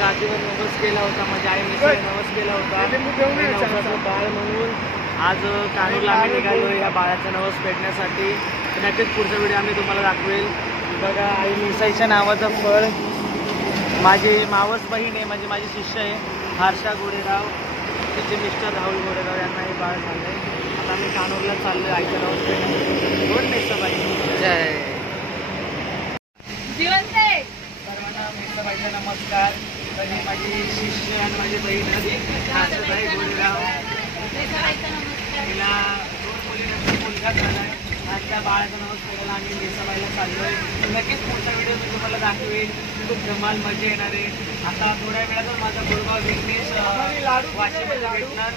गादीवर नवस केला होता, माझ्या आई मिसाला नवस केला होता नवसाचं बाळ म्हणून आज कानूरला आम्ही निघालो या बाळाचा नवस पेटण्यासाठी. नक्कीच पुढचा व्हिडिओ आम्ही तुम्हाला दाखवेल. बघा आई मिसाईच्या नावाचं फळ. माझी मावस बहीण आहे, म्हणजे माझी शिष्य आहे हर्षा गोरेगाव, तिचे मिस्टर राहुल गोरेगाव यांना हे बाळ झालं. आता आम्ही कानूरला चाललो आईच्या नवस पेटण्यासाठी. बोल मेसाबाई जय. सर्वांना मेसाबाईचा नमस्कार. तरी माझी शिष्य आणि माझी बहीण हर्षाताई गोरेगाव, तिला 2 मुलीनंतर मुलगा झाला आहे. आज त्या बाळाचा नवस करायला आम्ही मेसाबाईला चाललो आहे. नक्कीच पुढचा व्हिडिओ मी तुम्हाला दाखवेल. खूप धमाल मजा येणार आहे. आता थोड्या वेळातच माझा गुरुभाव विघ्नेश वाशिममध्ये भेटणार.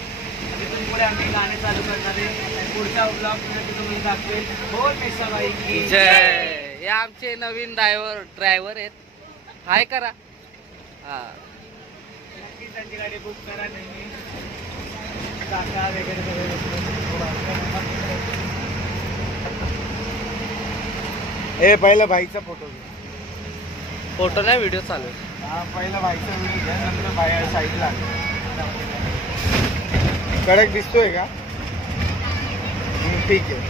तिथून पुढे आम्ही गाणे चालू करणार आहे. पुढचा ब्लॉग नक्की तुम्हाला दाखवेल. बोल मेसाबाई की जय. हे आमचे नवीन ड्रायव्हर आहेत. हाय करा. हा, नक्कीच त्यांची गाडी बुक करा. नेहमी काका वगैरे सगळे. ए पहिला भाईचा फोटो घे. फोटो नाही, व्हिडिओ चालू आहे. हा, पहिला भाईचा व्हिडिओ घ्या, नंतर बाहेर साईडला. कडक दिसतोय का? ठीक आहे.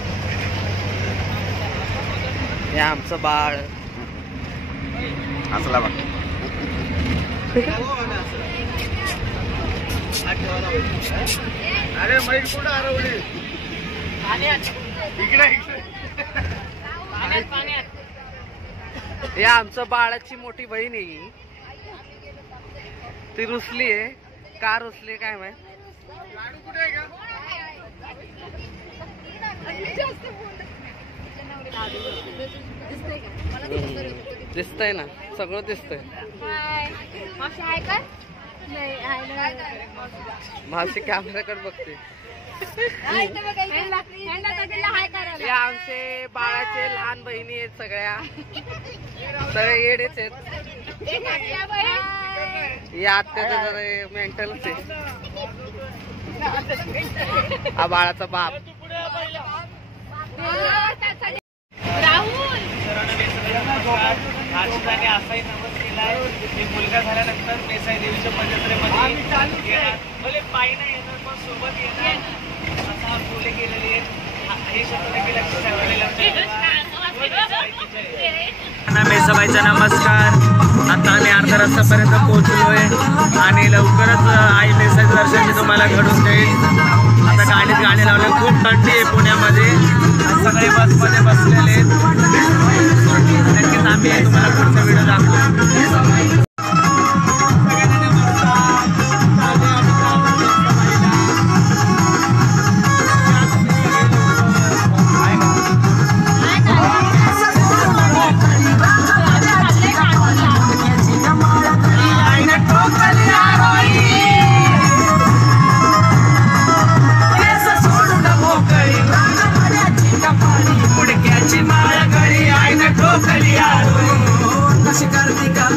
हे आमचं बाळ असला बघ. अरे मैल कुठं हरवली? इकडे हे आमचं बाळाची मोठी बहीण आहे ही. ती रुसली आहे. का रुसली काय माहित. दिसतंय ना, सगळं दिसतंय. मावशी कॅमेराकडे बघते. हे आमचे बाळाचे लहान बहिणी आहेत सगळ्या. सगळे येडेच आहेत. या आत्याचं जरा मेंटलच आहे. हा बाळाचा बाप. हर्षदाने असाही नवस केलाय की मुलगा झाल्यानंतर मेसाई देवीच्या पवित्रेमध्ये भले पायी नाही येणार पण सोबत येणार असा बोले गेलेले आहेत. हे शब्द नक्की लक्षात ठेवावे. मेसाबाईचा नमस्कार. आता आम्ही अर्धा रस्त्यापर्यंत पोहोचलोय आणि लवकरच आई मेसाईचं दर्शन मी तुम्हाला घडून देईल. आता गाणे लावले. खूप थंडी आहे पुण्यामध्ये. सगळे बसमध्ये बसलेले आहेत. नक्कीच आम्ही तुम्हाला पुढचा व्हिडिओ दाखवू. कशी करती का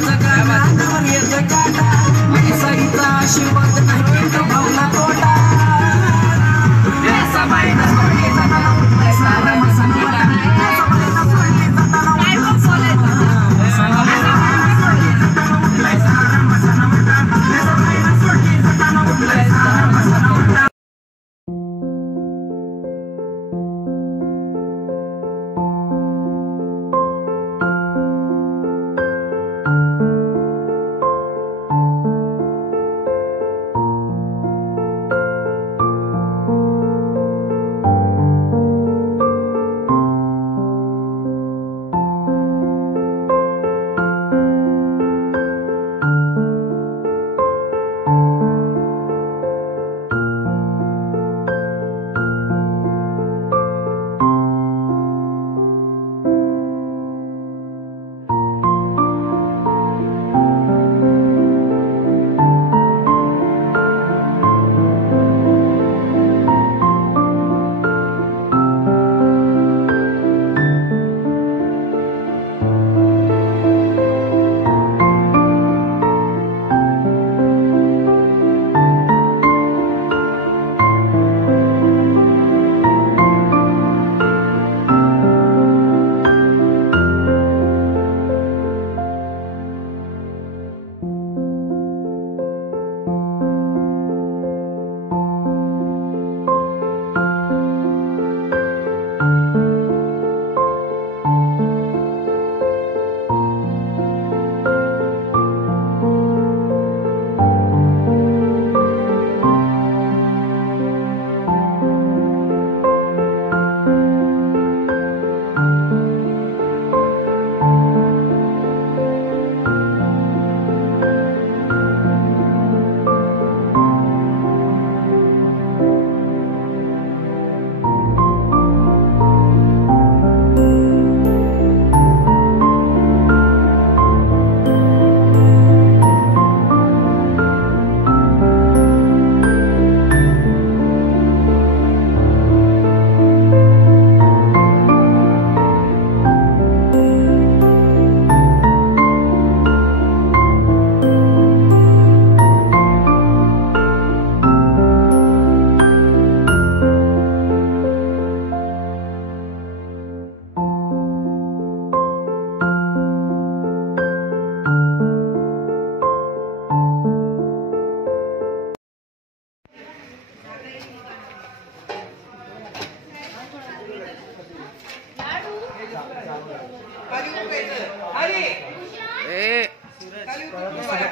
ए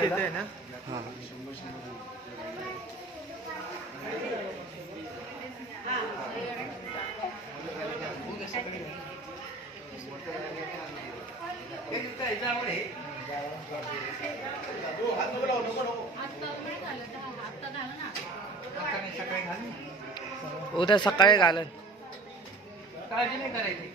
तिथे ना उद्या सकाळी घालन. काळजी नाही करायची.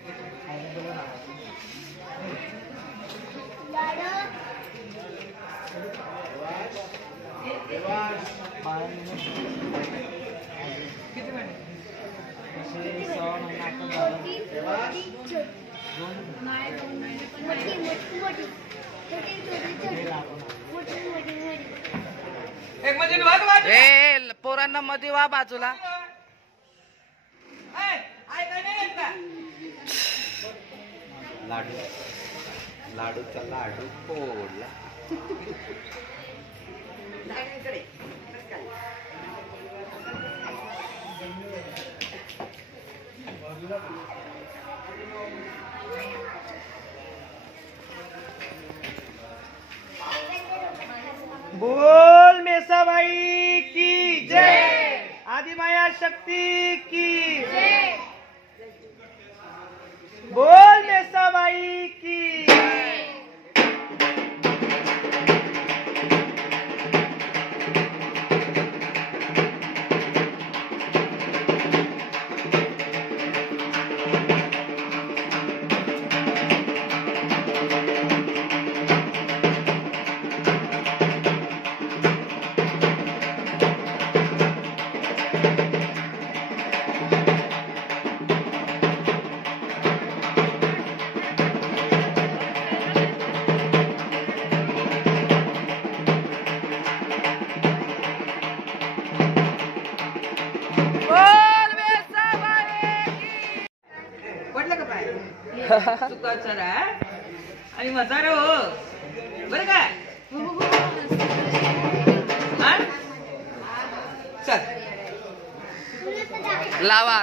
किती महिने? 6 एक मध्ये वाद ए पोरांना मध्ये वा बाजूला. लाडू लाडूचा लाडू फोडला. बोल मेसाबाई की जय, आदिमाया शक्ती की जय. बोल मेसाबाई की जय. चुकाचं आणि मजा रे हो बरं काय. लावा.